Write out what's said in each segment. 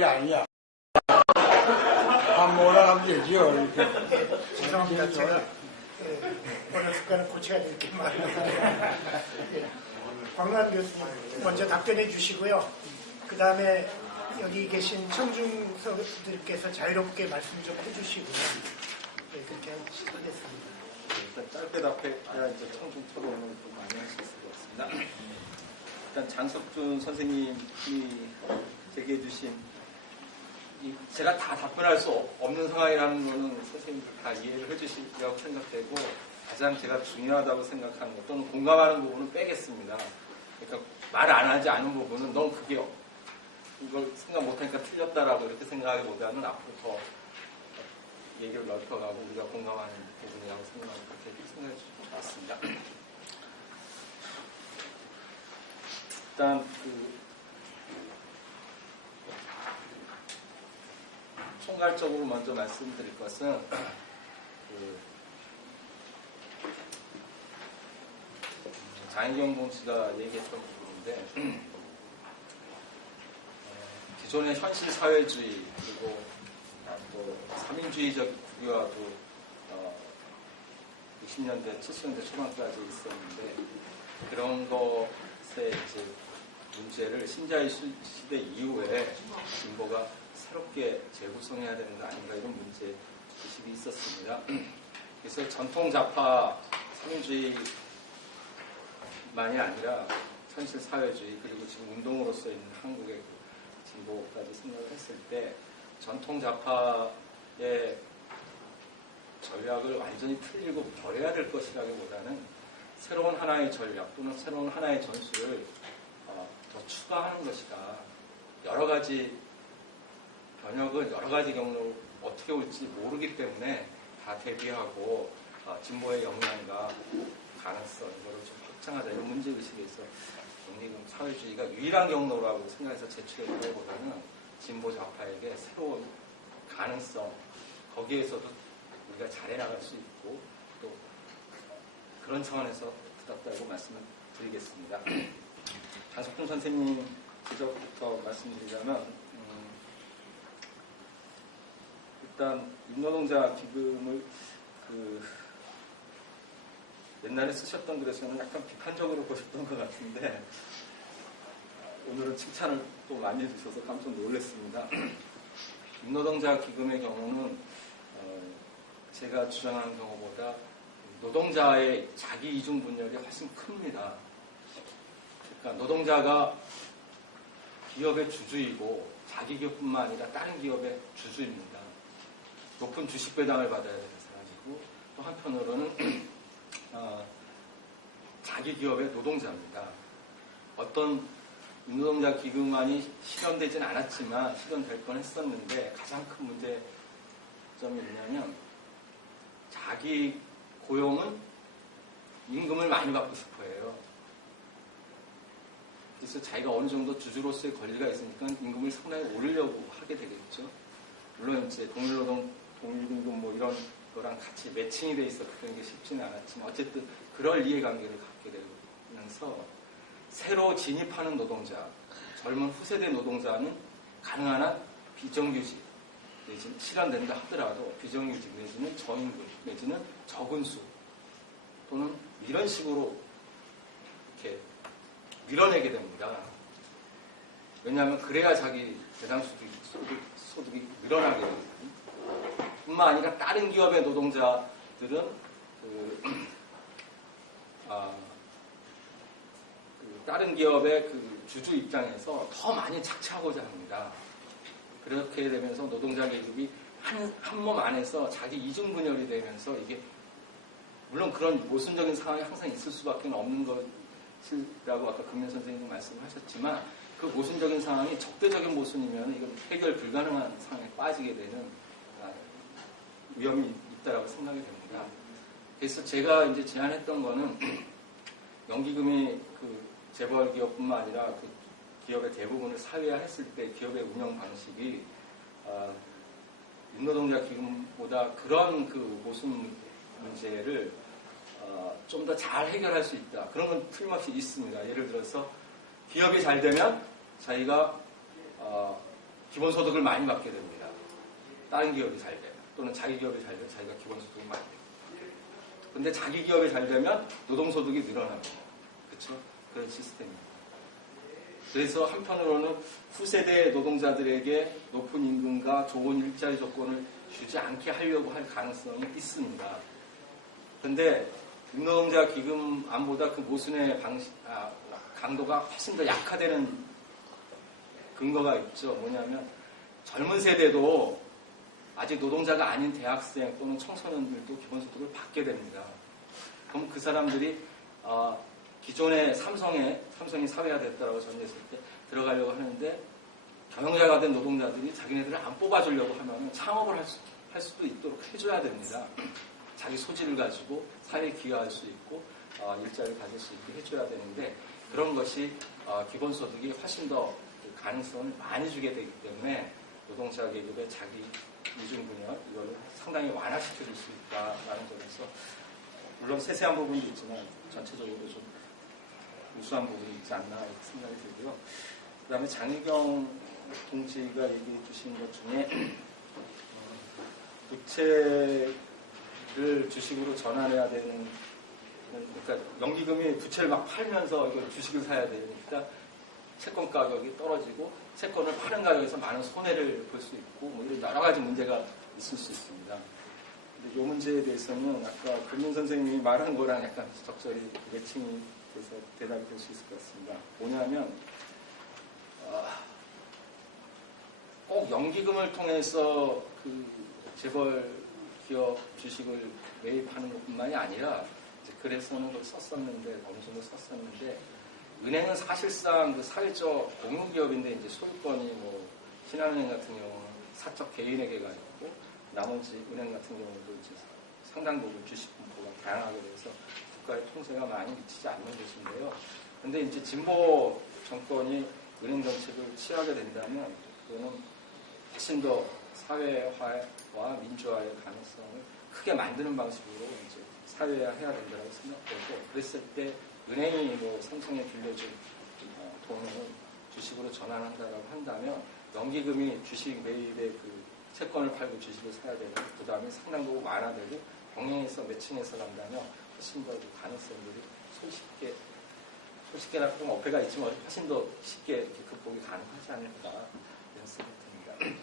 말이 아니야. 밥 먹으러 가면 되지요. 이렇게. 죄송합니다. 제가 오늘 습관을 고쳐야 될 게 많아요. 광란 교수님 먼저 답변해 주시고요. 그 다음에 여기 계신 청중서들께서 자유롭게 말씀 좀 해주시고요. 네, 그렇게 하겠습니다. 일단 짧게 답해야 이제 청중 토론을 좀 많이 할 수 있을 것 같습니다. 일단 장석준 선생님이 제기해 주신 제가 다 답변할 수 없는 상황이라는 거는 선생님들 다 이해를 해주시리라고 생각되고 가장 제가 중요하다고 생각하는 것 또는 공감하는 부분은 빼겠습니다. 그러니까 말 안 하지 않은 부분은 넌 그게 이걸 생각 못하니까 틀렸다라고 이렇게 생각하기보다는 앞으로 더 얘기를 넓혀가고 우리가 공감하는 부분이라고 그렇게 생각해 주시면 좋겠습니다. 일단 총괄적으로 먼저 말씀드릴 것은 장혜경 씨가 얘기했던 부분인데 기존의 현실 사회주의 그리고 또 3인주의적 국유화도 60년대, 70년대 초반까지 있었는데 그런 것의 이제 문제를 신자유 시대 이후에 진보가 새롭게 재구성해야 되는 거 아닌가 이런 문제 의식이 있었습니다. 그래서 전통 좌파 3인주의만이 아니라 현실 사회주의 그리고 지금 운동으로서 있는 한국의 진보까지 생각을 했을 때 전통 좌파의 전략을 완전히 틀리고 버려야 될 것이라기보다는 새로운 하나의 전략 또는 새로운 하나의 전술을 더 추가하는 것이다. 여러 가지 변혁은 여러 가지 경로로 어떻게 올지 모르기 때문에 다 대비하고 진보의 역량과 가능성 이거를 좀 확장하자 이런 문제의식에 있어 영리금 사회주의가 유일한 경로라고 생각해서 제출했다기보다는 진보 좌파에게 새로운 가능성 거기에서도 우리가 잘해나갈 수 있고 또 그런 차원에서 부탁드리고 말씀을 드리겠습니다. 장석준 선생님 지적부터 말씀드리자면 일단 임노동자 기금을 옛날에 쓰셨던 글에서는 약간 비판적으로 보셨던 것 같은데 오늘은 칭찬을 또 많이 해주셔서 깜짝 놀랐습니다. 임노동자 기금의 경우는 제가 주장하는 경우보다 노동자의 자기 이중 분열이 훨씬 큽니다. 그러니까 노동자가 기업의 주주이고 자기 기업뿐만 아니라 다른 기업의 주주입니다. 높은 주식 배당을 받아야 되는 사람이고 또 한편으로는 자기 기업의 노동자입니다. 어떤 임노동자 기금안이 실현되진 않았지만 실현될 건 했었는데 가장 큰 문제점이 뭐냐면 자기 고용은 임금을 많이 받고 싶어 해요. 그래서 자기가 어느 정도 주주로서의 권리가 있으니까 임금을 상당히 오르려고 하게 되겠죠. 물론 이제 동일노동, 동일임금 뭐 이런 거랑 같이 매칭이 돼 있어 그런 게 쉽지는 않았지만 어쨌든 그럴 이해관계를 갖게 되면서 새로 진입하는 노동자, 젊은 후세대 노동자는 가능한 한 비정규직 내지는 시간 된다 하더라도 비정규직 내지는 저임금 내지는 적은 수 또는 이런 식으로 이렇게 밀어내게 됩니다. 왜냐하면 그래야 자기 배당 소득이 늘어나게 됩니다. 뿐만 아니라 다른 기업의 노동자들은 다른 기업의 주주 입장에서 더 많이 착취하고자 합니다. 그렇게 되면서 노동자 계급이 한 몸 안에서 자기 이중분열이 되면서 이게 물론 그런 모순적인 상황이 항상 있을 수밖에 없는 것이라고 아까 금연 선생님 말씀을 하셨지만 그 모순적인 상황이 적대적인 모순이면 이건 해결 불가능한 상황에 빠지게 되는 위험이 있다라고 생각이 됩니다. 그래서 제가 이제 제안했던 거는 연기금이 재벌 기업뿐만 아니라 기업의 대부분을 사회화했을 때 기업의 운영 방식이 임노동자 기금보다 그런 모순 문제를 좀 더 잘 해결할 수 있다. 그런 건 틀림없이 있습니다. 예를 들어서 기업이 잘 되면 자기가 기본소득을 많이 받게 됩니다. 다른 기업이 잘 되면 또는 자기 기업이 잘 되면 자기가 기본소득을 많이 받게 됩니다. 근데 자기 기업이 잘 되면 노동소득이 늘어납니다. 그렇죠? 그런 시스템입니다. 그래서 한편으로는 후세대 노동자들에게 높은 임금과 좋은 일자리 조건을 주지 않게 하려고 할 가능성이 있습니다. 그런데 임노동자 기금안보다 그 모순의 강도가 훨씬 더 약화되는 근거가 있죠. 뭐냐면 젊은 세대도 아직 노동자가 아닌 대학생 또는 청소년들도 기본소득을 받게 됩니다. 그럼 그 사람들이 기존의 삼성이 사회화됐다라고 전제했을 때 들어가려고 하는데 경영자가 된 노동자들이 자기네들을 안 뽑아주려고 하면 창업을 할 수도 있도록 해줘야 됩니다. 자기 소질을 가지고 사회에 기여할 수 있고 일자리를 가질 수 있게 해줘야 되는데 그런 것이 기본소득이 훨씬 더 가능성을 많이 주게 되기 때문에 노동자 계급의 자기 이중분열 이거를 상당히 완화시켜줄 수 있다라는 점에서 물론 세세한 부분도 있지만 전체적으로 좀 우수한 부분이 있지 않나 이렇게 생각이 들고요. 그 다음에 장희경 동지가 얘기해 주신 것 중에 부채를 주식으로 전환해야 되는 그러니까 연기금이 부채를 막 팔면서 이걸 주식을 사야 되니까 채권 가격이 떨어지고 채권을 파는 가격에서 많은 손해를 볼 수 있고 뭐 이런 여러 가지 문제가 있을 수 있습니다. 근데 이 문제에 대해서는 아까 금융 선생님이 말한 거랑 약간 적절히 매칭이 돼서 대답이 될 수 있을 것 같습니다. 뭐냐면 꼭 연기금을 통해서 그 재벌 기업 주식을 매입하는 것뿐만이 아니라 이제 그래서는 그걸 썼었는데 어느 정도 썼었는데 은행은 사실상 그 사회적 공유기업인데 이제 소유권이 뭐 신한은행 같은 경우는 사적 개인에게 가 있고 나머지 은행 같은 경우도 이제 상당 부분 주식 분포가 다양하게 돼서 국가의 통제가 많이 미치지 않는 것인데요. 그런데 이제 진보 정권이 은행 정책을 취하게 된다면 그거는 훨씬 더 사회화와 민주화의 가능성을 크게 만드는 방식으로 이제 사회화해야 된다고 생각되고 그랬을 때 은행이 뭐 삼성에 빌려준 돈을 주식으로 전환한다라고 한다면 연기금이 주식 매입에 그 채권을 팔고 주식을 사야 되고 그 다음에 상당 부분 완화되고 병행해서 매칭해서 간다면 훨씬 더 가능성들이 솔직히나 좀 어폐가 있지만 훨씬 더 쉽게 이렇게 극복이 가능하지 않을까 이런 생각이 듭니다.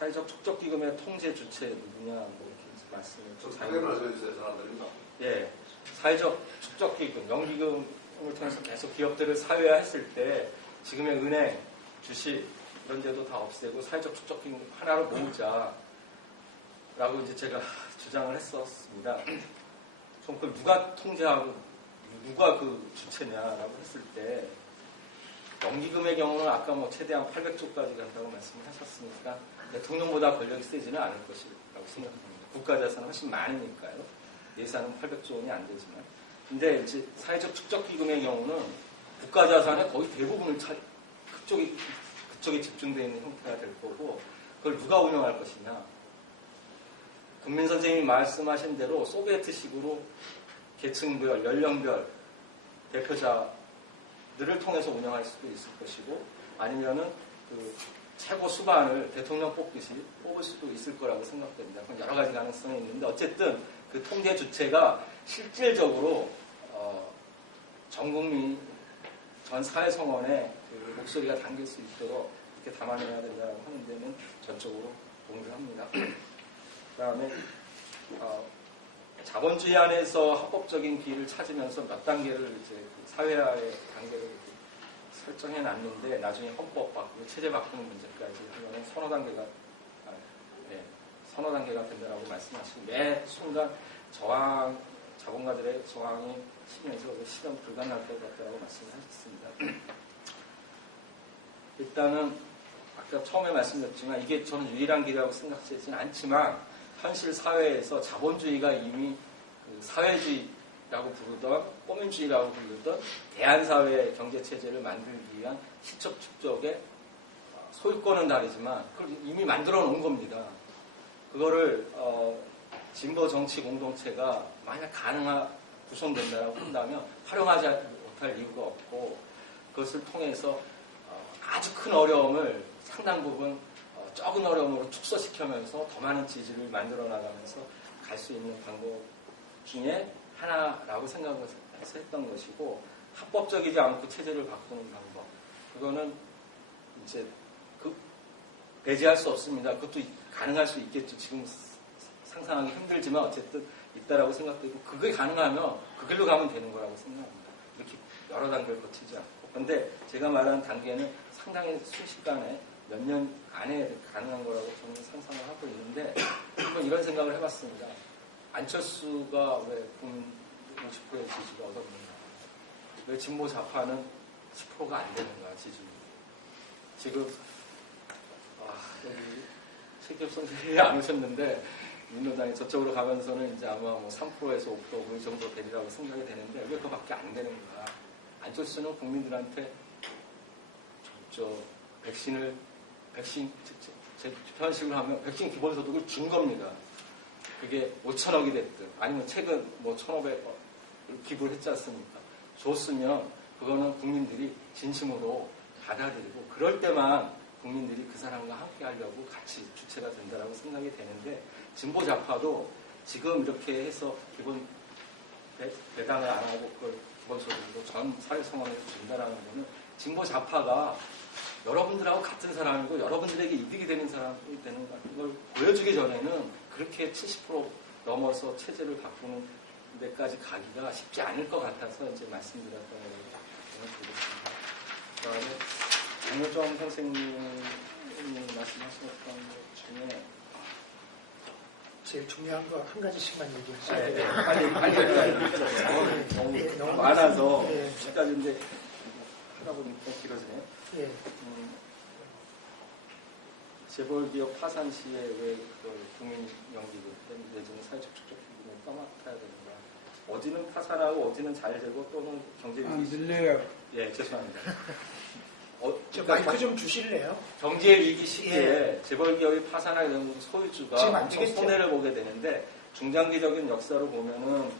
사회적 촉적기금의 통제 주체 누구냐 뭐 이렇게 말씀을 좀 크게 말씀해주세요. 잘 안 들립니다. 예, 사회적 축적기금, 연기금을 통해서 계속 기업들을 사회화했을 때 지금의 은행, 주식 이런 데도 다 없애고 사회적 축적기금 하나로 모으자라고 이제 제가 주장을 했었습니다. 그럼 그걸 누가 통제하고 누가 그 주체냐라고 했을 때 연기금의 경우는 아까 뭐 최대한 800조까지 간다고 말씀을 하셨으니까 대통령보다 권력이 세지는 않을 것이라고 생각합니다. 국가자산은 훨씬 많으니까요. 예산은 800조 원이 안 되지만. 근데 이제 사회적 축적기금의 경우는 국가자산의 거의 대부분을 그쪽에 집중되어 있는 형태가 될 거고, 그걸 누가 운영할 것이냐. 금민 선생님이 말씀하신 대로 소비에트식으로 계층별, 연령별 대표자들을 통해서 운영할 수도 있을 것이고, 아니면은 그 최고 수반을 대통령 뽑듯이 뽑을 수도 있을 거라고 생각됩니다. 그럼 여러 가지 가능성이 있는데 어쨌든 그 통제 주체가 실질적으로 전 국민, 전 사회 성원의 그 목소리가 담길 수 있도록 이렇게 담아내야 된다고 하는 데는 전적으로 동의를 합니다. 그 다음에 자본주의 안에서 합법적인 길을 찾으면서 몇 단계를 이제 그 사회화의 단계를 설정해 놨는데 나중에 헌법 바꾸고 체제 바꾸는 문제까지 하면 서너 단계가 된다라고 말씀하시고 매 순간 자본가들의 저항이 치면서 실현 불가능할 것 같다고 말씀을 하셨습니다. 일단은 아까 처음에 말씀드렸지만 이게 저는 유일한 길이라고 생각하지는 않지만 현실 사회에서 자본주의가 이미 그 사회주의라고 부르던 꼬민주의라고 부르던 대한사회 경제체제를 만들기 위한 시척축적의 소유권은 다르지만 그걸 이미 만들어 놓은 겁니다. 그거를 진보 정치 공동체가 만약 구성된다고 한다면 활용하지 못할 이유가 없고 그것을 통해서 아주 큰 어려움을 상당 부분 적은 어려움으로 축소시키면서 더 많은 지지를 만들어 나가면서 갈 수 있는 방법 중에 하나라고 생각을 해서 했던 것이고, 합법적이지 않고 체제를 바꾸는 방법, 그거는 이제 배제할 수 없습니다. 그것도 가능할 수 있겠죠. 지금 상상하기 힘들지만 어쨌든 있다라고 생각되고, 그게 가능하면 그 길로 가면 되는 거라고 생각합니다. 이렇게 여러 단계를 거치지 않고. 그런데 제가 말하는 단계는 상당히 순식간에 몇 년 안에 가능한 거라고 저는 상상을 하고 있는데, 한번 이런 생각을 해봤습니다. 안철수가 왜 국민 50%의 지지를 얻었는가? 왜 진보 좌파는 10%가 안 되는가, 지지율? 지금 여기 최기업 선생님이 안 오셨는데, 민노당이 저쪽으로 가면서는 이제 아마 뭐 3%에서 5% 그 정도 되리라고 생각이 되는데, 왜 그거밖에 안 되는 거야? 안철수는 국민들한테 백신, 현식으로 하면 백신 기본소득을 준 겁니다. 그게 5천억이 됐든, 아니면 최근 뭐 1,500억 기부를 했지 않습니까? 줬으면 그거는 국민들이 진심으로 받아들이고, 그럴 때만 국민들이 그 사람과 함께 하려고 같이 주체가 된다라고 생각이 되는데, 진보 좌파도 지금 이렇게 해서 기본 배당을 안 하고 그걸 기본소득으로 전 사회성원을 준다라는 거는, 진보 좌파가 여러분들하고 같은 사람이고 여러분들에게 이득이 되는 사람이 되는 걸 보여주기 전에는 그렇게 70% 넘어서 체제를 바꾸는 데까지 가기가 쉽지 않을 것 같아서 이제 말씀드렸던 거를 드리겠습니다. 그다음에 장효정 선생님이 말씀하셨던 것 중에 제일 중요한 거 한 가지씩만 얘기하셔야 돼요. 빨리 너무 많아서 지금까지 이제 하다 보니까 길어지네요. 예. 재벌기업 파산 시에 왜 국민 연기금 내지는 사회적 축적 기금을 떠맡아야 되는가? 어디는 파산하고 어디는 잘 되고 또는 경제위기 들려요. 예, 죄송합니다. 저 마이크 좀 주실래요? 경제위기 시기에 재벌기업이 파산하게 되면 소유주가 지금 안 엄청 되겠죠? 손해를 보게 되는데, 중장기적인 역사로 보면은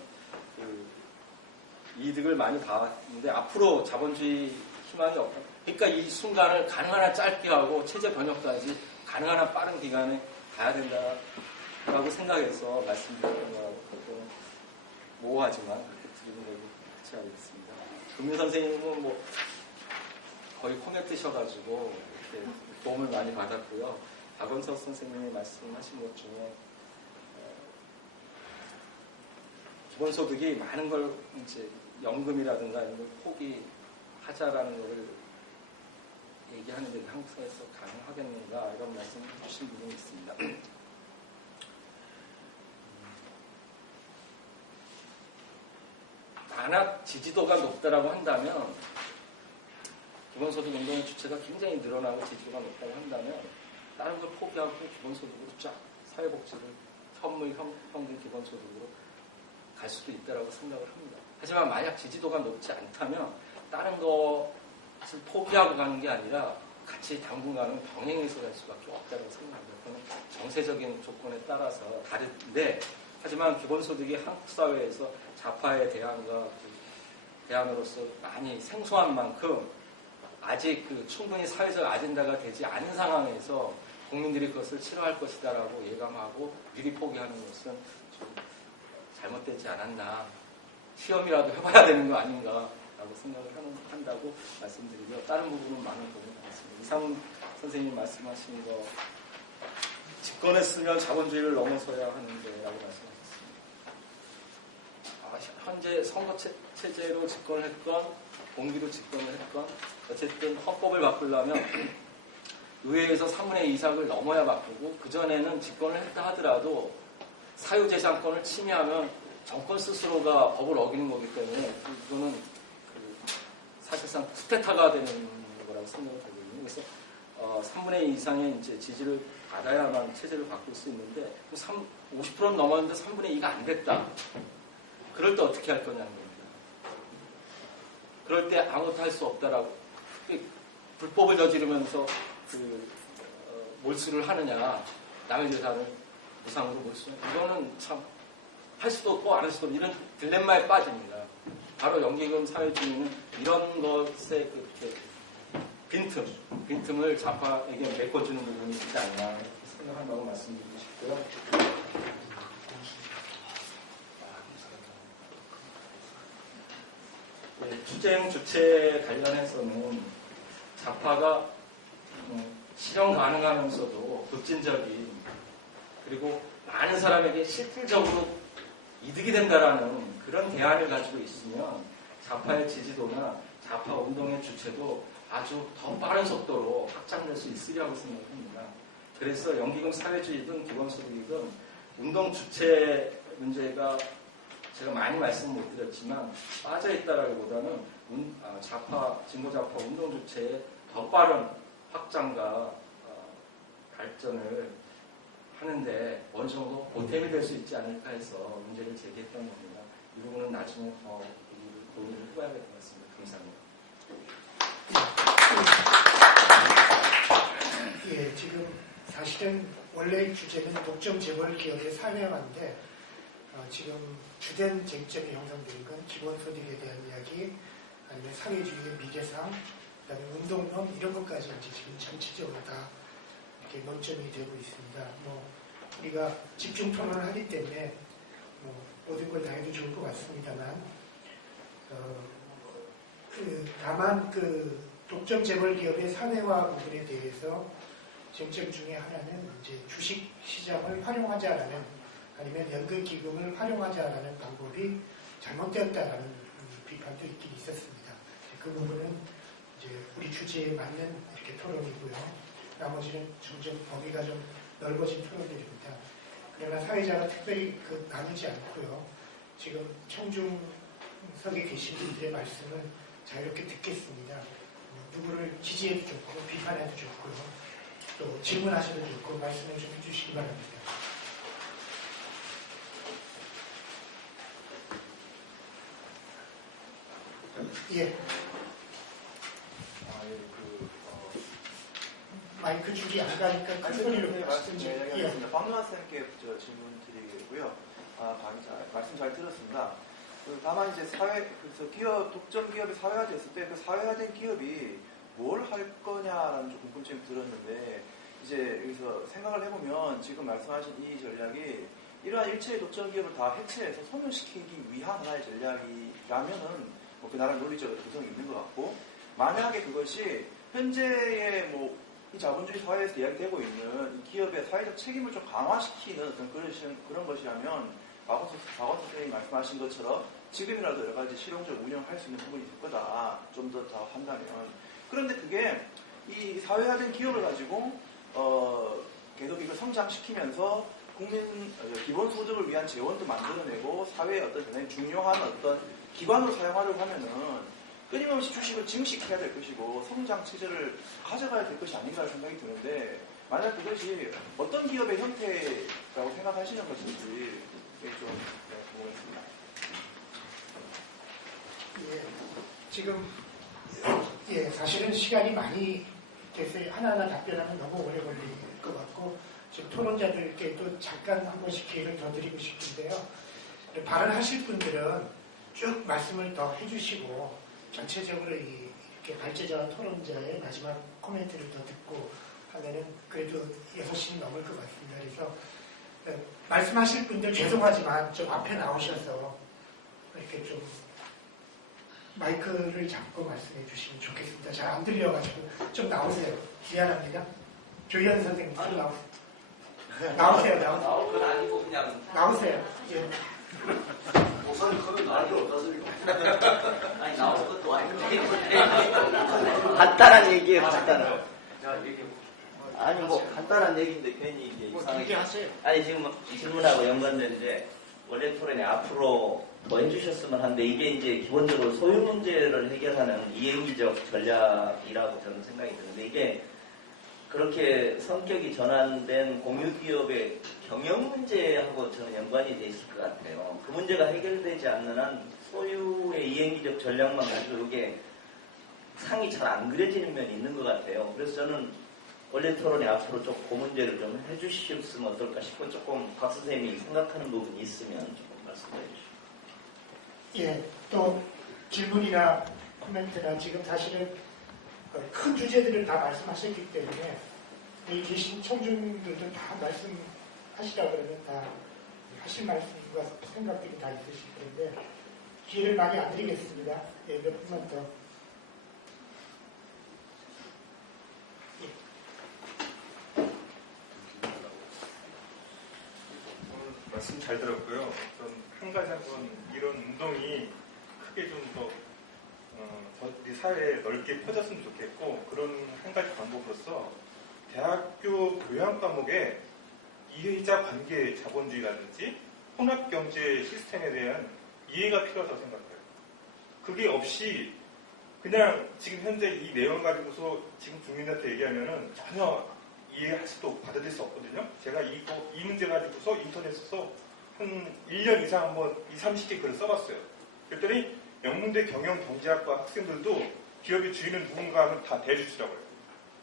이득을 많이 봤는데 앞으로 자본주의 희망이 없다. 그러니까 이 순간을 가능한 한 짧게 하고 체제 변혁까지 가능한 한 빠른 기간에 가야 된다라고 생각해서 말씀드렸던 거라고, 그거는 모호하지만 그렇게 드리는 걸로 같이 하겠습니다. 금유 선생님은 뭐 거의 코멘트셔가지고 이렇게 도움을 많이 받았고요. 박원석 선생님이 말씀하신 것 중에 기본소득이 많은 걸 이제 연금이라든가 이런 걸 포기하자라는 거를 얘기하는데 한국 사회에서 가능하겠는가, 이런 말씀을 해주신 분이 있습니다. 만약 지지도가 높다라고 한다면, 기본소득 운동의 주체가 굉장히 늘어나고 지지도가 높다고 한다면, 다른 걸 포기하고 기본소득으로 쫙 사회복지를 평균 기본소득으로 갈 수도 있다라고 생각을 합니다. 하지만 만약 지지도가 높지 않다면 다른 것을 포기하고 가는 게 아니라 같이 당분간은 병행해서 갈 수밖에 없다고 생각합니다. 그건 정세적인 조건에 따라서 다른데, 하지만 기본소득이 한국 사회에서 좌파의 대안으로서 많이 생소한 만큼 아직 충분히 사회적 아젠다가 되지 않은 상황에서 국민들이 그것을 싫어할 것이다라고 예감하고 미리 포기하는 것은 좀 잘못되지 않았나, 시험이라도 해봐야 되는 거 아닌가라고 생각을 한다고 말씀드리고요. 다른 부분은 많은 부분이 많습니다. 이상훈 선생님 말씀하신 거, 집권했으면 자본주의를 넘어서야 하는데라고 말씀하셨습니다. 현재 선거 체제로 집권을 했건 공기로 집권을 했건 어쨌든 헌법을 바꾸려면 의회에서 3분의 2 이상을 넘어야 바꾸고, 그전에는 집권을 했다 하더라도 사유재산권을 침해하면 정권 스스로가 법을 어기는 거기 때문에 이거는 사실상 쿠데타가 되는 거라고 생각을 하거든요. 그래서 3분의 2 이상의 이제 지지를 받아야만 체제를 바꿀 수 있는데, 50%는 넘었는데 3분의 2가 안 됐다. 그럴 때 어떻게 할 거냐는 겁니다. 그럴 때 아무것도 할 수 없다라고, 불법을 저지르면서 몰수를 하느냐, 남의 재산을 무상으로 몰수하느냐, 이거는 참 할 수도 없고 안 할 수도 없고 이런 딜레마에 빠집니다. 바로 연기금 사회주의는 이런 것에 그렇게 빈틈을 좌파에게 메꿔주는 부분이 있지 않나 생각한다고 말씀드리고 싶고요. 네, 투쟁 주체 관련해서는 좌파가 실현 가능하면서도 급진적인 그리고 많은 사람에게 실질적으로 이득이 된다라는 그런 대안을 가지고 있으면 좌파의 지지도나 좌파 운동의 주체도 아주 더 빠른 속도로 확장될 수 있으리라고 생각합니다. 그래서 연기금 사회주의든 기본소득이든 운동 주체 문제가 제가 많이 말씀 못 드렸지만 빠져있다라기보다는 좌파, 진보좌파 운동 주체의 더 빠른 확장과 발전을 하는데 어느 정도 보탬이 될 수 있지 않을까 해서 문제를 제기했던 겁니다. 이 부분은 나중에 더 논의를 해봐야 될 것 같습니다. 감사합니다. 예, 지금 사실은 원래 주제는 독점 재벌 기업의 사회화인데 지금 주된 쟁점이 형성된 건 기본소득에 대한 이야기, 아니면 사회주의의 미래상, 그다음에 운동론 이런 것까지 이제 지금 전체적으로 다 이렇게 논점이 되고 있습니다. 우리가 집중 토론을 하기 때문에 모든 걸 다 해도 좋을 것 같습니다만, 다만 독점 재벌 기업의 사회화 부분에 대해서 쟁점 중에 하나는 이제 주식 시장을 활용하자라는, 아니면 연금 기금을 활용하자라는 방법이 잘못되었다라는 비판도 있긴 있었습니다. 그 부분은 이제 우리 주제에 맞는 이렇게 토론이고요. 나머지는 점점 범위가 좀 넓어진 토론들입니다. 그러나 사회자가 특별히 나누지 않고요. 지금 청중석에 계신 분들의 말씀을 자유롭게 듣겠습니다. 누구를 지지해도 좋고 비판해도 좋고요. 또 질문하셔도 좋고 말씀을 좀 해주시기 바랍니다. 예. 마이크 줄이 안 가니까 큰 소리로 말씀드리겠습니다. 박노환 쌤께 질문 드리고요. 말씀 잘 들었습니다. 다만 이제 그래서 독점 기업이 사회화됐을 때 그 사회화된 기업이 뭘 할 거냐라는 좀 궁금증이 들었는데, 이제 여기서 생각을 해보면 지금 말씀하신 이 전략이 이러한 일체의 독점 기업을 다 해체해서 소멸시키기 위한 하나의 전략이라면은 그 나름 논리적으로 구성이 있는 것 같고, 만약에 그것이 현재의 이 자본주의 사회에서 이야기되고 있는 이 기업의 사회적 책임을 좀 강화시키는 어떤 그런 것이라면 박원 선생님이 말씀하신 것처럼 지금이라도 여러 가지 실용적으로 운영할 수 있는 부분이 있을 거다. 좀 더 한다면. 그런데 그게 이 사회화된 기업을 가지고 계속 이걸 성장시키면서 기본소득을 위한 재원도 만들어내고 사회의 어떤 굉장히 중요한 어떤 기관으로 사용하려고 하면은 끊임없이 주식을 증식해야 될 것이고 성장 체제를 가져가야 될 것이 아닌가 생각이 드는데, 만약 그것이 어떤 기업의 형태라고 생각하시는 것인지 좀 궁금했습니다. 예, 지금 사실은 시간이 많이 돼서 하나하나 답변하면 너무 오래 걸릴 것 같고, 지금 토론자들께도 잠깐 한 번씩 기회를 더 드리고 싶은데요. 발언하실 분들은 쭉 말씀을 더 해주시고 전체적으로 이렇게 발제자와 토론자의 마지막 코멘트를 더 듣고 하면은 그래도 6시는 넘을 것 같습니다. 그래서 말씀하실 분들 죄송하지만 좀 앞에 나오셔서 이렇게 좀 마이크를 잡고 말씀해 주시면 좋겠습니다. 잘 안 들려가지고 좀 나오세요. 미안합니다. 조희연 선생님 좀 나오세요. 나올 건 아니고 그냥 나오세요. 예. 목소리 크면 나을 게 없다습니까? 아니 나올 것도 아닌데 간단한 얘기예요, 간단한. 자 얘기해. 아니 간단한 얘기인데 괜히 이제 길게 하세요. 아니 지금 질문하고 연관된 이제 원래 토론에 앞으로 더 해주셨으면 하는데, 이게 이제 기본적으로 소유 문제를 해결하는 이행기적 전략이라고 저는 생각이 드는데, 이게 그렇게 성격이 전환된 공유기업의 경영 문제하고 저는 연관이 돼 있을 것 같아요. 그 문제가 해결되지 않는 한 소유의 이행기적 전략만 가지고 이게 상이 잘 안 그려지는 면이 있는 것 같아요. 그래서 저는 원래 토론에 앞으로 좀 그 문제를 좀 해주셨으면 어떨까 싶고, 조금 박 선생님이 생각하는 부분이 있으면 조금 말씀해 주시죠. 예, 또 질문이나 코멘트나 지금 사실은 큰 주제들을 다 말씀하셨기 때문에 여기 계신 청중들도 다 말씀하시라 그러면 다 하실 말씀과 생각들이 다 있으실 텐데 기회를 많이 안 드리겠습니다. 예, 몇 분만 더. 오늘 말씀 잘 들었고요. 전 한 가지 한번 이런 운동이 크게 좀 더 우리 사회에 넓게 퍼졌으면 좋겠고 그런 한 가지 방법으로서 대학교 교양 과목에 이해자 관계 자본주의라든지 혼합경제 시스템에 대한 이해가 필요하다고 생각해요. 그게 없이 그냥 지금 현재 이 내용 가지고서 지금 국민한테 얘기하면은 전혀 이해할 수도 받아들일 수 없거든요. 제가 이 문제 가지고서 인터넷에서 한 1년 이상 한번 20-30개 글을 써봤어요. 그랬더니 영문대 경영경제학과 학생들도 기업의 주인은 누군가 하면 다 대주치라고 해요.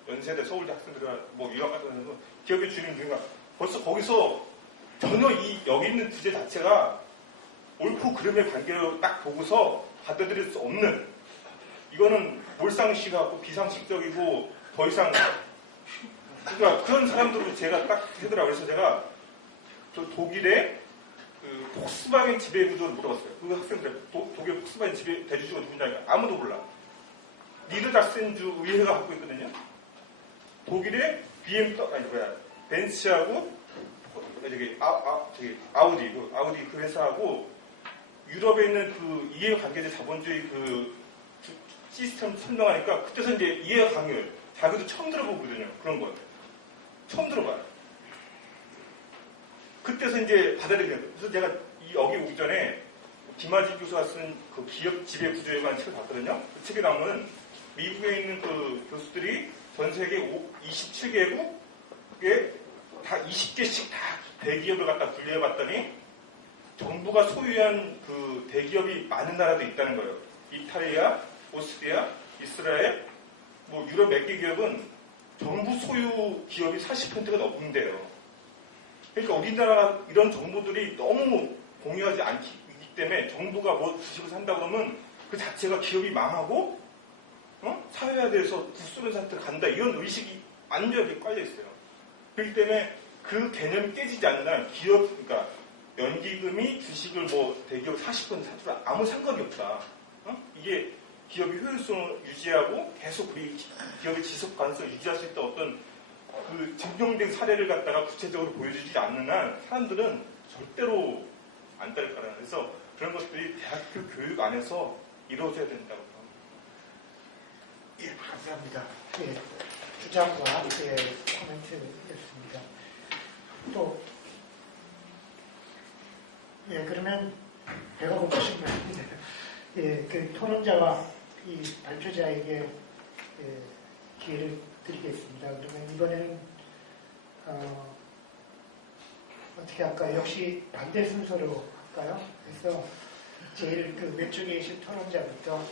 연세대 서울대 학생들이나 뭐 유학 같은 데서 기업의 주인은 누군가 벌써 거기서 전혀 여기 있는 주제 자체가 옳고 그름의 관계로 딱 보고서 받아들일 수 없는 이거는 몰상식하고 비상식적이고 더 이상 그러니까 그런 사람들로 제가 딱 하더라고요. 그래서 제가 저 독일의 그 폭스바겐 지배구조를 물어봤어요. 그 학생들 독일 폭스바겐 지배 대주주가 누구냐 아무도 몰라. 니르다센주 의회가 갖고 있거든요. 독일의 벤츠하고 아우디 그 회사하고 유럽에 있는 그 이해관계자 자본주의 그 시스템 설명하니까 그때서 이제 이해가 강요해요. 자기도 처음 들어보거든요. 그런 거 처음 들어봐요. 그때서 이제 받아들이는 거예요. 그래서 제가 여기 오기 전에 김하지 교수가 쓴 그 기업 지배 구조에 관한 책을 봤거든요. 그 책에 나오는 미국에 있는 그 교수들이 전 세계 27개국에 다 20개씩 다 대기업을 갖다 분류해 봤더니 정부가 소유한 그 대기업이 많은 나라도 있다는 거예요. 이탈리아, 오스트리아, 이스라엘, 뭐 유럽 몇 개 기업은 정부 소유 기업이 40%가 넘는데요. 그러니까 우리나라 이런 정보들이 너무 공유하지 않기 때문에 정부가 뭐 주식을 산다 그러면 그 자체가 기업이 망하고 사회화돼서 구소련 상태로 간다 이런 의식이 완전히 깔려 있어요. 그렇기 때문에 그 개념이 깨지지 않는 한 기업 그러니까 연기금이 주식을 뭐 대기업 40% 사주라 아무 상관이 없다. 이게 기업의 효율성을 유지하고 계속 우리 기업의 지속 가능성을 유지할 수 있다 어떤 그 증명된 사례를 갖다가 구체적으로 보여주지 않는 한 사람들은 절대로 안 따를 거라는 그래서 그런 것들이 대학교 교육 안에서 이루어져야 된다고 합니다. 예, 감사합니다. 예, 주장과 코멘트였습니다. 또 예, 그러면 배가 고프신 분입니다. 예, 그 토론자와 이 발표자에게 기회를 드리겠습니다. 그러면 이번에는 어떻게 할까요? 역시 반대 순서로 할까요? 그래서 제일 그 왼쪽에 계신 토론자부터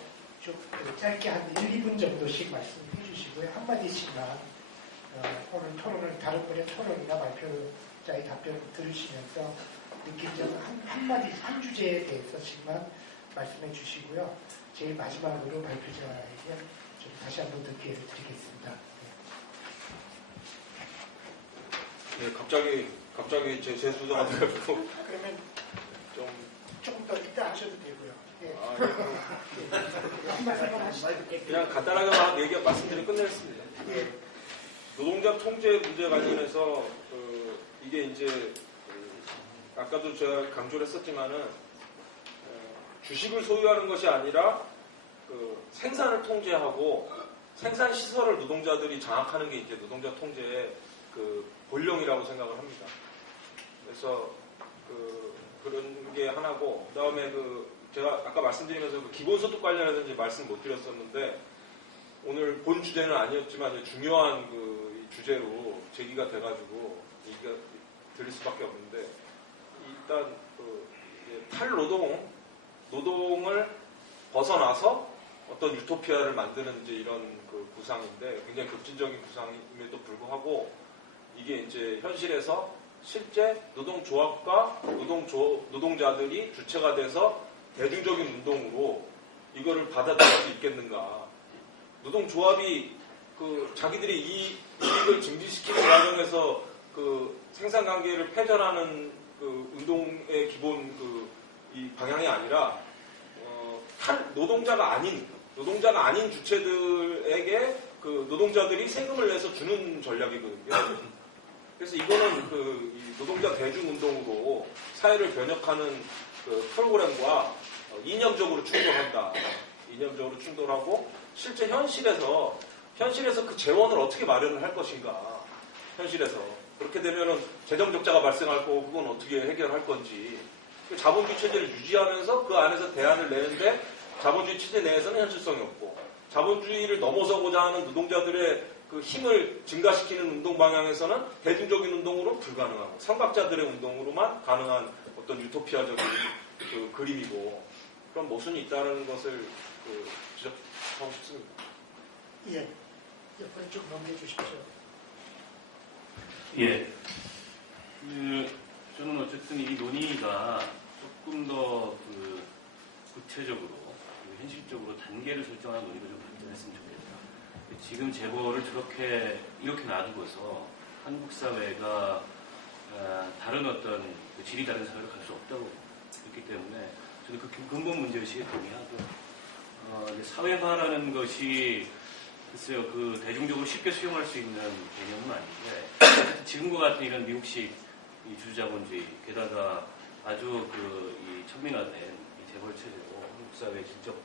쭉 짧게 한 1-2분 정도씩 말씀해 주시고요. 한마디씩만 오늘 토론을 다른 분의 토론이나 발표자의 답변을 들으시면서 느낀 점 한마디 한 주제에 대해서씩만 말씀해 주시고요. 제일 마지막으로 발표자에게 좀 다시 한번 더 기회를 드리겠습니다. 네, 갑자기 제 수저가 돼가지고 그러면 조금 더 이따 하셔도 되고요. 예. 한 말씀만 하시죠. 그냥 간단하게 말씀드리고 끝내겠습니다. 예. 노동자 통제 문제 관련해서 이게 이제 아까도 제가 강조를 했었지만은 주식을 소유하는 것이 아니라 생산을 통제하고 생산 시설을 노동자들이 장악하는 게 이제 노동자 통제의 본령이라고 생각을 합니다. 그래서 그런 게 하나고 그다음에 제가 아까 말씀드리면서 기본소득 관련해서 이제 말씀 못 드렸었는데 오늘 본 주제는 아니었지만 이제 중요한 주제로 제기가 돼가지고 얘기가 드릴 수밖에 없는데 일단 노동을 벗어나서 어떤 유토피아를 만드는 이제 이런 구상인데 굉장히 급진적인 구상임에도 불구하고 이게 이제 현실에서 실제 노동조합과 노동자들이 주체가 돼서 대중적인 운동으로 이거를 받아들일 수 있겠는가. 노동조합이 그 자기들이 이익을 증진시키는 과정에서 그 생산관계를 폐전하는 그 운동의 기본 이 방향이 아니라 노동자가 아닌 주체들에게 그 노동자들이 세금을 내서 주는 전략이거든요. 그래서 이거는 이 노동자 대중운동으로 사회를 변혁하는 그 프로그램과 이념적으로 충돌한다. 이념적으로 충돌하고 실제 현실에서 그 재원을 어떻게 마련을 할 것인가. 현실에서. 그렇게 되면은 재정 적자가 발생할 거고 그건 어떻게 해결할 건지. 자본주의 체제를 유지하면서 그 안에서 대안을 내는데 자본주의 체제 내에서는 현실성이 없고 자본주의를 넘어서고자 하는 노동자들의 그 힘을 증가시키는 운동 방향에서는 대중적인 운동으로 불가능하고 선각자들의 운동으로만 가능한 어떤 유토피아적인 그 그림이고 그런 모순이 있다는 것을 지적하고 싶습니다. 예, 옆으로 쭉 넘겨주십시오. 예. 저는 어쨌든 이 논의가 조금 더 구체적으로, 현실적으로 단계를 설정하는 논의가 좀 발전했으면 좋겠다. 지금 재벌을 이렇게 놔두고서 한국 사회가 다른 어떤 질이 다른 사회로 갈 수 없다고 그렇기 때문에 저는 그 근본 문제의식에 동의하고 사회화라는 것이 글쎄요, 대중적으로 쉽게 수용할 수 있는 개념은 아닌데 지금과 같은 이런 미국식 이 주주자본주의 게다가 아주 이 천민화된 이 재벌 체제로 한국 사회의 질적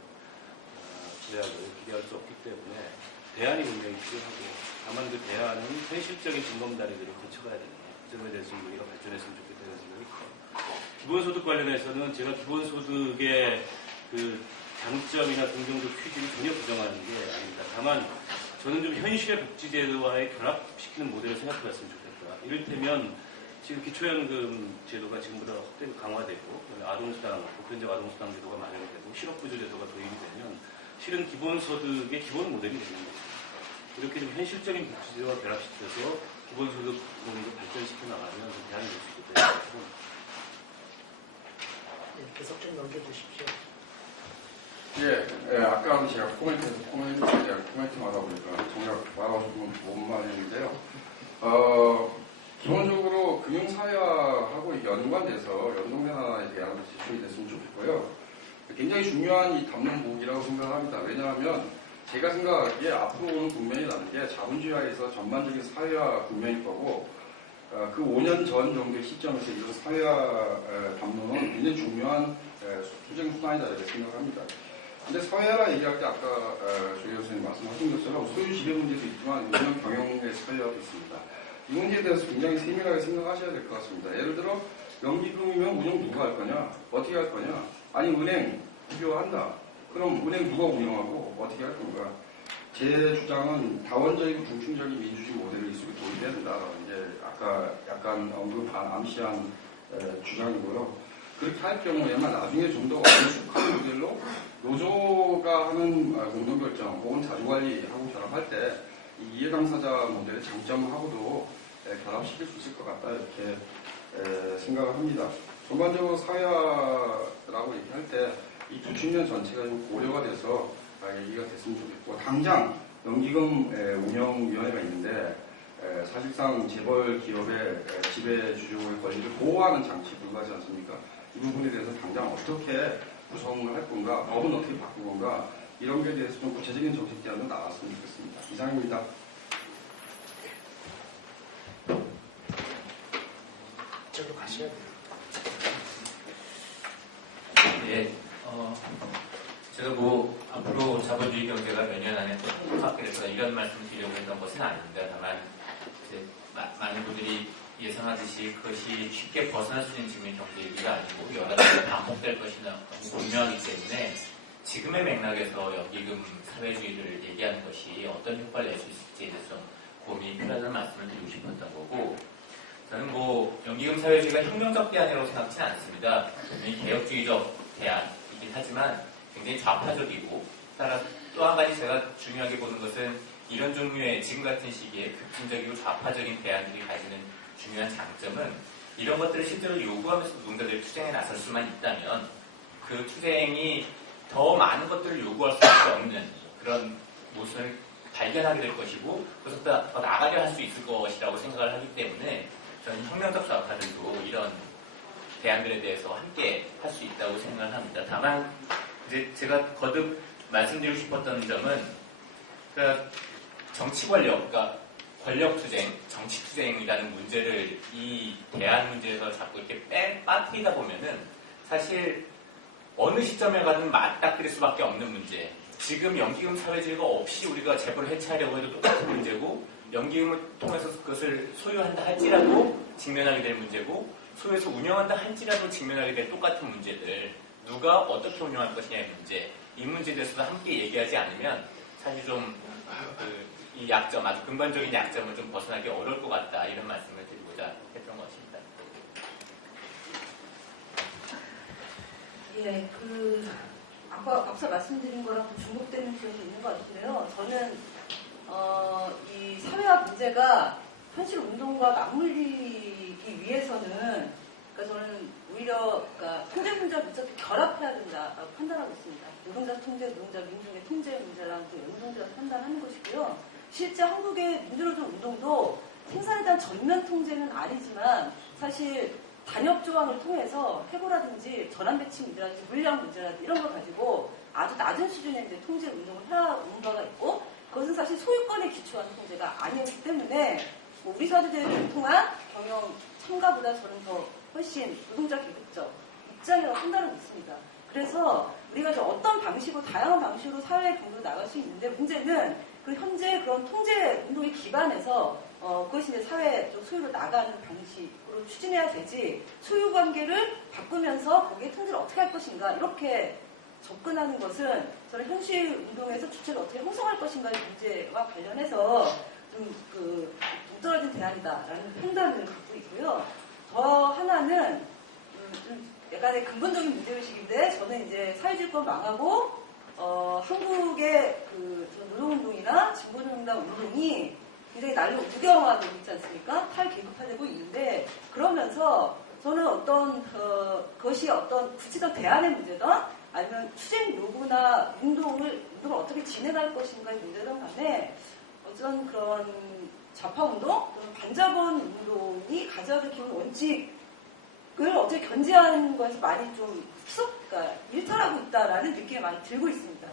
기대를 기대할 수 없기 때문에 대안이 분명히 필요하고 다만 그 대안은 현실적인 징검다리들을 거쳐가야 된다. 그 점에 대해서 우리가 발전했으면 좋겠다는 생각이 커요. 기본소득 관련해서는 제가 기본소득의 장점이나 긍정적 취지를 전혀 부정하는 게 아닙니다. 다만 저는 좀 현실의 복지제도와의 결합시키는 모델을 생각해봤으면 좋겠다. 이를테면 지금 기초연금 제도가 지금보다 확대 강화되고 아동수당, 보편적 아동수당 제도가 마련이 되고 실업구조 제도가 도입이 되면 실은 기본소득의 기본 모델이 되는 거죠. 이렇게 좀 현실적인 복지제도와 결합시켜서 기본소득 논의를 발전시켜 나가면 대안이 될 수 있겠다는 생각입니다. 예, 계속 좀 넘겨주십시오. 예, 아까 제가 코멘트마다 보니까 정작 말하고 싶은 못 말했는데요. 기본적으로 금융사회하고 연관돼서 연동면허에 대한 제출이 됐으면 좋겠고요. 굉장히 중요한 이 담론부이라고 생각합니다. 왜냐하면 제가 생각하기에 앞으로 오는 국면이라는 게 자본주의화에서 전반적인 사회화 국면일 거고 그 5년 전 정도의 시점에서 이런 사회화 담론은 굉장히 중요한 수정 수단이다 이렇게 생각합니다. 근데 사회화라 얘기할 때 아까 조혜 교수님 말씀하신 것처럼 소유 지배 문제도 있지만 운영 경영의 사회화도 있습니다. 이 문제에 대해서 굉장히 세밀하게 생각하셔야 될 것 같습니다. 예를 들어 연기금이면 운영 누가 할 거냐? 어떻게 할 거냐? 아니 은행 필요한다. 그럼 은행 누가 운영하고 어떻게 할 건가? 제 주장은 다원적이고 중층적인 민주주의 모델을 이 속에 도입해야 된다. 이제 아까 약간 언급한 암시한 주장이고요. 그렇게 할 경우에만 나중에 좀 더 완숙한 모델로 노조가 하는 공동결정 혹은 자주관리하고 결합할 때 이 이해당사자 모델의 장점하고도 결합시킬 수 있을 것 같다 이렇게 생각을 합니다. 전반적으로 사회화라고 얘기할 때 이 두 측면 전체가 좀 고려가 돼서 얘기가 됐으면 좋겠고 당장 연기금 운영위원회가 있는데 사실상 재벌 기업의 지배주주의 권리를 보호하는 장치 불가하지 않습니까? 이 부분에 대해서 당장 어떻게 구성을 할 건가, 법은 어떻게 바꿀 건가 이런 것에 대해서 좀 구체적인 정책 대안도 나왔으면 좋겠습니다. 이상입니다. 저로 가셔야 돼요. 예, 제가 앞으로 자본주의 경제가 몇 년 안에 또 한국학교에서 이런 말씀을 드리려고 했던 것은 아닙니다. 다만 이제 많은 분들이 예상하듯이 그것이 쉽게 벗어날 수 있는 지금의 경제 얘기가 아니고 여러 가지 반복될 것이나 분명하기 때문에 지금의 맥락에서 연기금 사회주의를 얘기하는 것이 어떤 효과를 낼 수 있을지에 대해서 고민이 필요하다는 말씀을 드리고 싶었던 거고 저는 연기금 사회주의가 혁명적 대안이라고 생각하지는 않습니다. 분명히 개혁주의적 대안이긴 하지만 굉장히 좌파적이고 따라서 또 한 가지 제가 중요하게 보는 것은 이런 종류의 지금 같은 시기에 급진적이고 좌파적인 대안들이 가지는 중요한 장점은 이런 것들을 실제로 요구하면서 누군가들이 투쟁에 나설 수만 있다면 그 투쟁이 더 많은 것들을 요구할 수밖에 없는 그런 모습을 발견하게 될 것이고 그것보다 더 나아가려 할 수 있을 것이라고 생각을 하기 때문에 저는 혁명적 좌파들도 이런 대안들에 대해서 함께 할 수 있다고 생각을 합니다. 다만 이제 제가 거듭 말씀드리고 싶었던 점은 그러니까 정치 권력, 그러니까 권력투쟁, 정치투쟁이라는 문제를 이 대안 문제에서 자꾸 이렇게 빠뜨리다 보면은 사실 어느 시점에 가든 맞닥뜨릴 수밖에 없는 문제. 지금 연기금 사회주의가 없이 우리가 재벌을 해체하려고 해도 똑같은 문제고 연기금을 통해서 그것을 소유한다 할지라도 직면하게 될 문제고 소유해서 운영한다 할지라도 직면하게 될 똑같은 문제들. 누가 어떻게 운영할 것이냐의 문제. 이 문제에 대해서도 함께 얘기하지 않으면 사실 좀 이 약점, 아주 근본적인 약점을 좀 벗어나기 어려울 것 같다 이런 말씀을 드리고자 했던 것입니다. 예, 앞서 말씀드린 거랑 중복되는 부분이 있는 것 같은데요. 저는 이 사회화 문제가 현실 운동과 맞물리기 위해서는 그러니까 저는 오히려 그러니까 통제 문제와 무척 결합해야 된다고 판단하고 있습니다. 노동자 통제, 노동자 민중의 통제 문제랑 또 연동제가 판단하는 것이고요. 실제 한국의 민주노총 운동도 생산에 대한 전면 통제는 아니지만 사실 단협 조항을 통해서 해고라든지 전환 배치 문제라든지 물량 문제라든지 이런 걸 가지고 아주 낮은 수준의 이제 통제 운동을 해온 바가 있고 그것은 사실 소유권에 기초한 통제가 아니었기 때문에 우리 사회대를 통한 경영 참가보다 저는 더 훨씬 노동자 계급적 입장이라고 판단하고 있습니다. 그래서 우리가 어떤 방식으로 다양한 방식으로 사회 경로로 나갈 수 있는데 문제는 그 현재 그런 통제 운동에 기반해서 그것이 이제 사회적 소유로 나가는 방식으로 추진해야 되지 소유 관계를 바꾸면서 거기에 통제를 어떻게 할 것인가 이렇게 접근하는 것은 저는 현실 운동에서 주체를 어떻게 형성할 것인가의 문제와 관련해서 좀 동떨어진 대안이다라는 판단을 갖고 있고요. 더 하나는 약간의 근본적인 문제의식인데 저는 이제 사회주의권 망하고 한국의 노동운동이나 진보정당 운동이 굉장히 날로 무경화되고 있지 않습니까? 탈계급화되고 있는데 그러면서 저는 그것이 어떤 구체적 대안의 문제다 아니면 투쟁 요구나 운동을 어떻게 진행할 것인가의 문제든 간에 어떤 그런 좌파운동 또는 반자본 운동이 가져야 될 기본 원칙을 어떻게 견제하는 것이 많이 좀 그러니까 일탈하고 있다라는 느낌이 많이 들고 있습니다.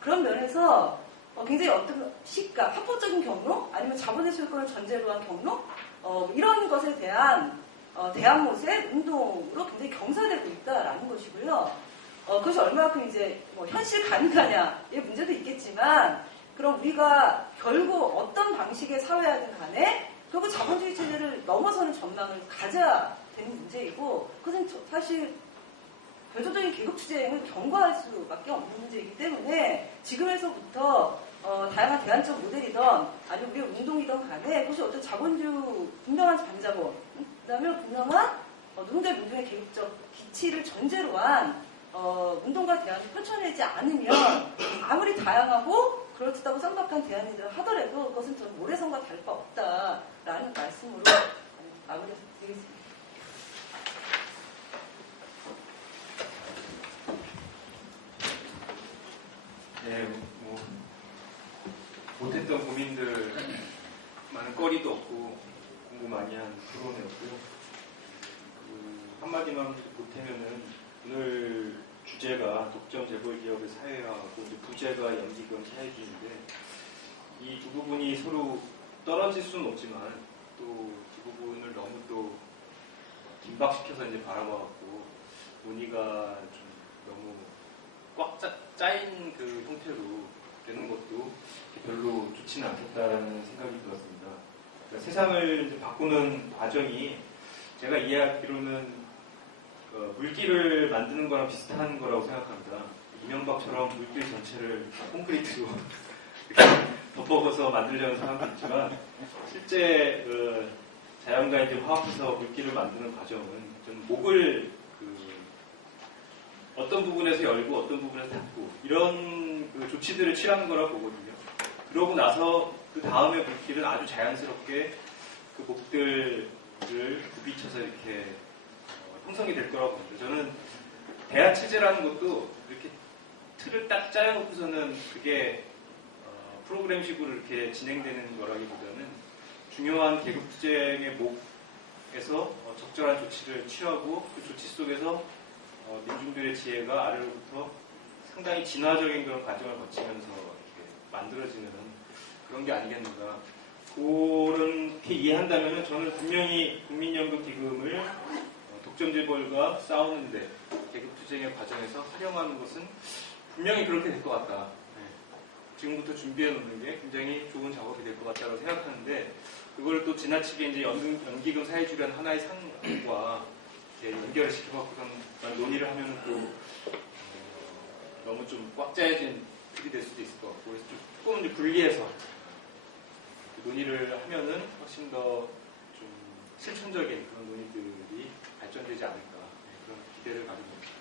그런 면에서 굉장히 어떤 시가, 합법적인 경로, 아니면 자본의 소유권을 전제로 한 경로, 이런 것에 대한 대항 모세 운동으로 굉장히 경사되고 있다라는 것이고요. 그것이 얼마큼 이제 현실 가능하냐의 문제도 있겠지만, 그럼 우리가 결국 어떤 방식의 사회화든 간에 결국 자본주의 체제를 넘어서는 전망을 가져야 되는 문제이고, 그것은 사실 결정적인 계급투쟁을 경고할 수밖에 없는 문제이기 때문에 지금에서부터 다양한 대안적 모델이든 아니면 우리의 운동이든 간에 그것이 어떤 자본주의 분명한 반자본 그다음에 분명한 노동자 민중의 계급적 기치를 전제로 한 운동과 대안을 펼쳐내지 않으면 아무리 다양하고 그렇다고 쌍박한 대안이라 하더라도 그것은 저는 모래성과 다를 바 없다라는 말씀으로 마무리해서 드리겠습니다. 네, 못했던 고민들 많은 거리도 없고 공부 많이 한 토론이었고요. 한마디만 보태면은 오늘 주제가 독점 재벌 기업의 사회화하고 이제 부제가 연기금 사회주의인데 이 두 부분이 서로 떨어질 수는 없지만 또 두 부분을 너무 또 긴박시켜서 이제 바라봐갖고 논의가 좀 너무 꽉 짜인 그 형태로 되는 것도 별로 좋지는 않겠다라는 생각이 들었습니다. 그러니까 세상을 이제 바꾸는 과정이 제가 이해하기로는 물길을 만드는 거랑 비슷한 거라고 생각합니다. 이명박처럼 물길 전체를 콘크리트로 덮어서 만들려는 사람도 있지만 실제 자연과 이제 화합해서 물길을 만드는 과정은 좀 목을 어떤 부분에서 열고 어떤 부분에서 닫고 이런 조치들을 취하는 거라고 보거든요. 그러고 나서 그 다음에 물길은 아주 자연스럽게 그 목들을 굽이쳐서 이렇게 형성이 될 거라고 봅니다. 저는 대안 체제라는 것도 이렇게 틀을 딱 짜여놓고서는 그게 프로그램식으로 이렇게 진행되는 거라기보다는 중요한 계급 투쟁의 목에서 적절한 조치를 취하고 그 조치 속에서 민중들의 지혜가 아래로부터 상당히 진화적인 그런 과정을 거치면서 이렇게 만들어지는 그런 게 아니겠는가. 그렇게 이해한다면 저는 분명히 국민연금 기금을 독점재벌과 싸우는데 계급투쟁의 과정에서 활용하는 것은 분명히 그렇게 될 것 같다. 지금부터 준비해 놓는 게 굉장히 좋은 작업이 될 것 같다고 생각하는데 그걸 또 지나치게 이제 연기금 사회주의라는 하나의 상과 연결을 시켜갖고 논의를 하면 또 너무 좀 꽉 짜여진 틀이 될 수도 있을 것 같고 그래서 조금 이제 분리해서 논의를 하면은 훨씬 더 좀 실천적인 그런 논의들이 발전되지 않을까 그런 기대를 가지고 있습니다.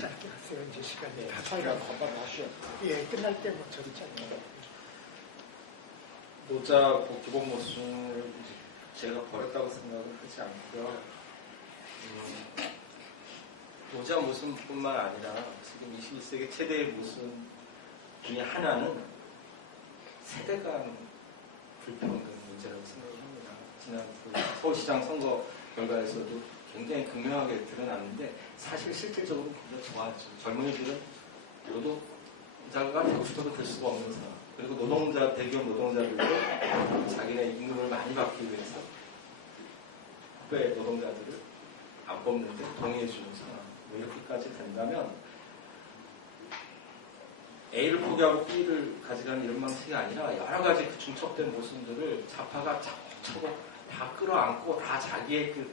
짧게 하세요. 이제 시간이 다 차이가 금방 나시오. 예, 끝날 때 뭐 저도 짧게. 노자 기본 모순을 제가 버렸다고 생각은 하지 않고요. 노자 모순뿐만 아니라 지금 21세기 최대의 모순 중에 하나는 세대 간 불평등 문제라고 생각합니다. 지난 서울시장 선거 결과에서도 굉장히 극명하게 드러났는데 사실 실질적으로 굉장히 좋았죠. 젊은이들은 노동자가 되고 싶어도 될 수가 없는 상황. 그리고 대기업 노동자들도 자기네 임금을 많이 받기 위해서 후배 노동자들을 안 뽑는데 동의해주는 상황. 뭐 이렇게까지 된다면 A를 포기하고 B를 가져가는 이런 방식이 아니라 여러 가지 그 중첩된 모순들을 좌파가 차곡차곡 다 끌어안고 다 자기의 그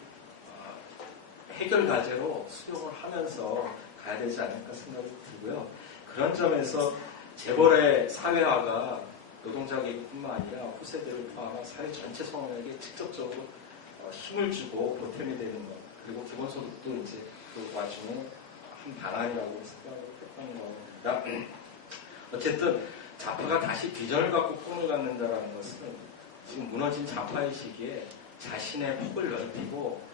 해결 과제로 수용을 하면서 가야 되지 않을까 생각이 들고요. 그런 점에서 재벌의 사회화가 노동자 계급뿐만 아니라 후세대를 포함한 사회 전체 성원에게 직접적으로 힘을 주고 보탬이 되는 것 그리고 기본소득도 이제 그 와중에 한 방안이라고 생각을 했던 겁니다. 어쨌든 좌파가 다시 비전을 갖고 꿈을 갖는다는 것은 지금 무너진 좌파의 시기에 자신의 폭을 넓히고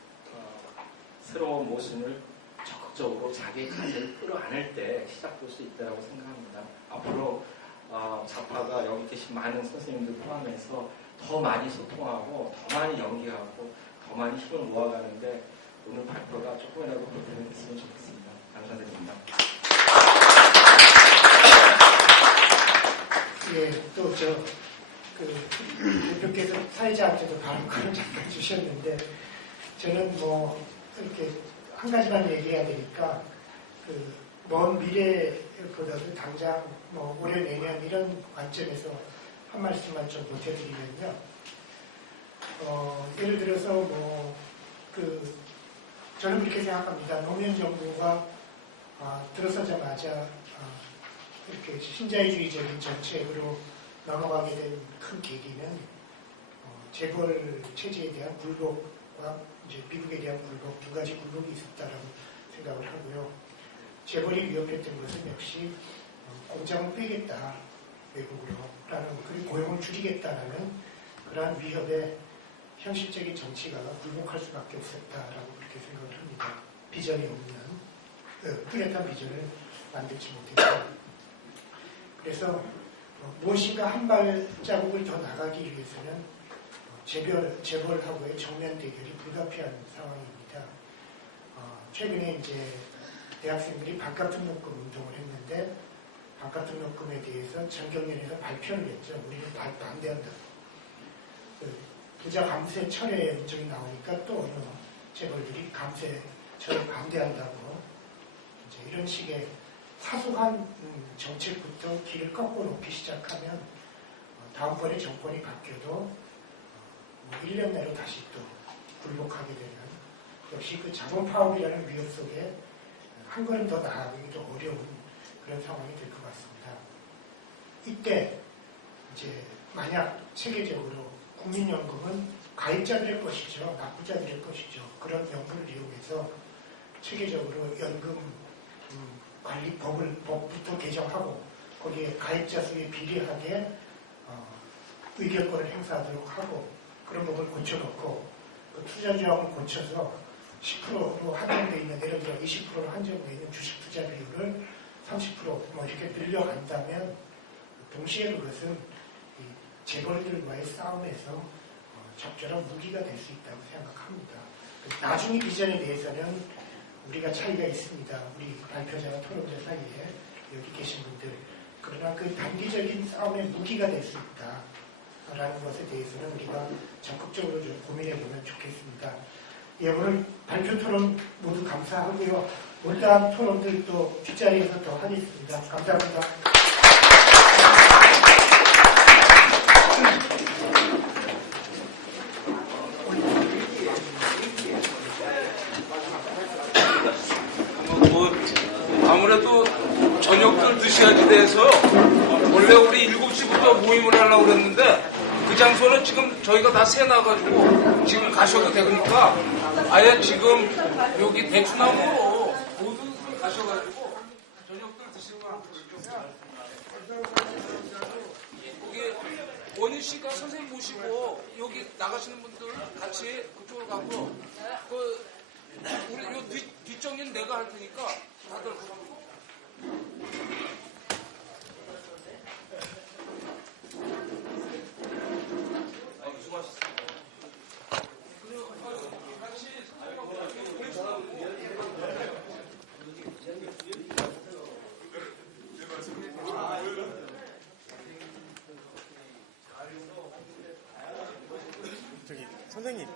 새로운 모순을 적극적으로 자기의 가치를 끌어안을 때 시작될 수 있다고 생각합니다. 앞으로 좌파가 여기 계신 많은 선생님들 포함해서 더 많이 소통하고 더 많이 연기하고 더 많이 힘을 모아가는데 오늘 발표가 조금이라도 보탬이 됐으면 좋겠습니다. 감사드립니다. 예, 또 대표께서 사회자한테도 발언을 잠깐 주셨는데 저는 뭐 이렇게 한 가지만 얘기해야 되니까 먼 미래보다도 당장 뭐 올해 내년 이런 관점에서 한 말씀만 좀 보태드리면요. 예를 들어서 저는 그렇게 생각합니다. 노무현 정부가 들어서자마자 이렇게 신자유주의적인 정책으로 넘어가게 된 큰 계기는 재벌 체제에 대한 굴복과 이제 미국에 대한 굴복 두 가지 굴복이 있었다라고 생각을 하고요. 재벌이 위협했던 것은 역시 공장을 빼겠다 외국으로라는 그리고 고용을 줄이겠다라는 그러한 위협에 현실적인 정치가 굴복할 수밖에 없었다라고 그렇게 생각을 합니다. 비전이 없는 뚜렷한 비전을 만들지 못했고 그래서 무엇인가 한 발자국을 더 나가기 위해서는 재벌하고의 정면 대결이 불가피한 상황입니다. 최근에 이제 대학생들이 반값 등록금 운동을 했는데 반값 등록금에 대해서 전경련에서 발표를 했죠. 우리는 반대한다. 부자 감세 철회 운동이 나오니까 또 어느 재벌들이 감세 철회 반대한다고 이제 이런 식의 사소한 정책부터 길을 꺾고 놓기 시작하면 다음번에 정권이 바뀌어도 1년 내로 다시 또 굴복하게 되는 역시 그 자본 파업이라는 위협 속에 한 걸음 더 나아가기도 어려운 그런 상황이 될 것 같습니다. 이때 이제 만약 세계적으로 국민연금은 가입자들의 것이죠. 납부자들의 것이죠. 그런 연금을 이용해서 체계적으로 연금 관리법부터 개정하고 거기에 가입자 수에 비례하게 의결권을 행사하도록 하고 그런 법을 고쳐놓고 투자조항을 고쳐서 10%로 한정되어 있는, 예를 들어 20%로 한정되어 있는 주식 투자 비율을 30% 뭐 이렇게 늘려간다면 동시에 그것은 이 재벌들과의 싸움에서 적절한 무기가 될 수 있다고 생각합니다. 나중의 비전에 대해서는 우리가 차이가 있습니다. 우리 발표자와 토론자 사이에 여기 계신 분들. 그러나 그 단기적인 싸움의 무기가 될 수 있다라는 것에 대해서는 우리가 적극적으로 좀 고민해보면 좋겠습니다. 예, 오늘 발표 토론 모두 감사하고요. 올다음 토론들 또 뒷자리에서 더 하겠습니다. 감사합니다. 아무래도 저녁들 드셔야지 돼서 원래 우리 7시부터 모임을 하려고 그랬는데 그 장소는 지금 저희가 다 세놔가지고 지금 가셔도 되니까 아예 지금 여기 대추나무로 모두 가셔가지고 저녁들 드시고 하고 여기 원희 씨가 선생님 모시고 여기 나가시는 분들 같이 그쪽으로 가고 우리 요 뒷정리는 내가 할 테니까 다들 선생님,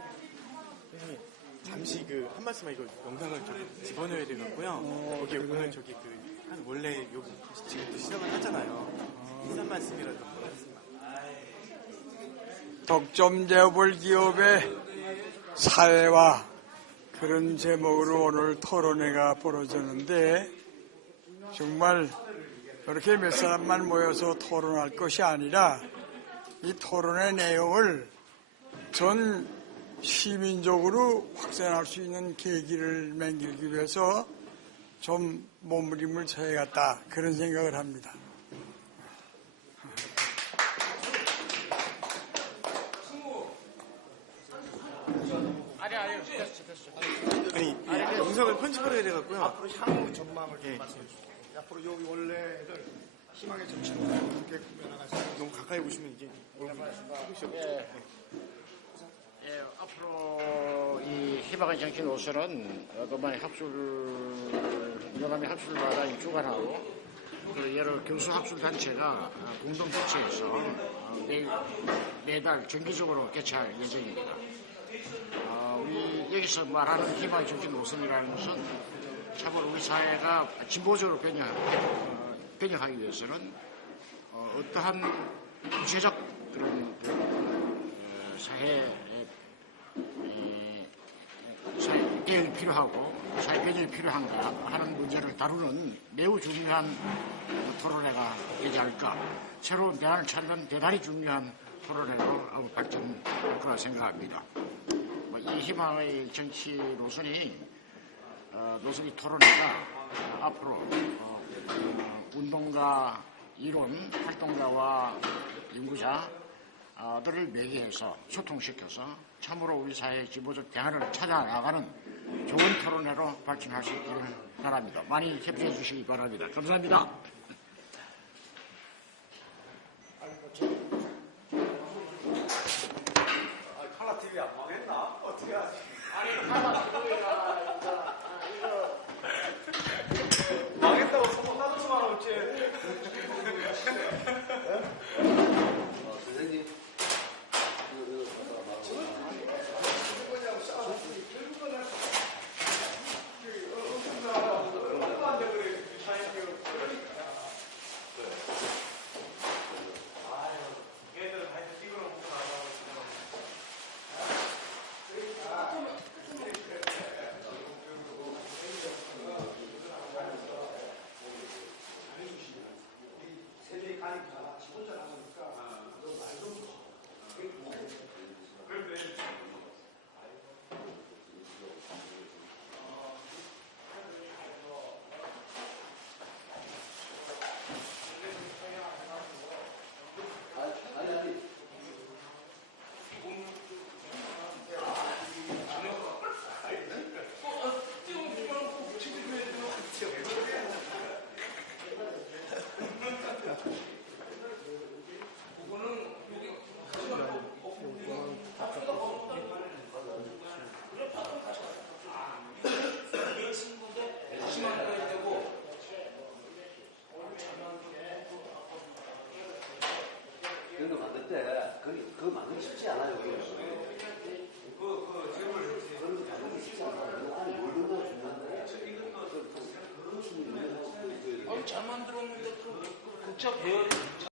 잠시 그 한 말씀만 이거 영상을 좀 집어넣어야 되겠고요. 여기 오늘 저기 한 원래 여기 지금도 시작을 하잖아요. 인사 말씀이라도 한 말씀만. 독점 재벌 기업의 사회와 그런 제목으로 오늘 토론회가 벌어졌는데 정말 그렇게 몇 사람만 모여서 토론할 것이 아니라 이 토론의 내용을 전 시민적으로 확산할 수 있는 계기를 만들기 위해서 좀 몸부림을 쳐야겠다 그런 생각을 합니다. 아니, 영상을 편집을 해야 돼갖고요. 앞으로 향후 전망을 좀 말씀해 주세요. 앞으로 여기 원래를 희망의 정치로 어떻게 꾸며나가시죠? 너무 가까이 보시면 이게 예, 앞으로 이 희망의 정치 노선은 그만의 영암의 합술마다 주관하고 그 여러 교수 합술 단체가 공동 주최해서 매달 정기적으로 개최할 예정입니다. 우리 여기서 말하는 희망의 정치 노선이라는 것은 참으로 우리 사회가 진보적으로 변형하기 위해서는 어떠한 구체적 그런 사회 개혁이 필요하고 사회 변혁이 필요한가 하는 문제를 다루는 매우 중요한 토론회가 되지 않을까. 새로운 대안을 찾는 대단히 중요한 토론회로 발전할 거라 생각합니다. 이 희망의 정치 노선이 토론회가 앞으로 운동가, 이론 활동가와 연구자들을 매개해서 소통시켜서 참으로 우리 사회의 진보적 대안을 찾아나가는 좋은 토론회로 발전할 수 있기를 바랍니다. 많이 협조해 주시기 바랍니다. 감사합니다. 칼라TV 안 망했나? 어떻게 하지? 아니, 칼라TV가 이거 망했다고 소문나는 수만 없지. 선생님. 그런 거 만들 때 그거 만들기 쉽지 않아요. 그런 거 만들기 쉽지 않아요. 안에 뭘 넣어야 중요한데 잘 만들었는데 그 국자 배열이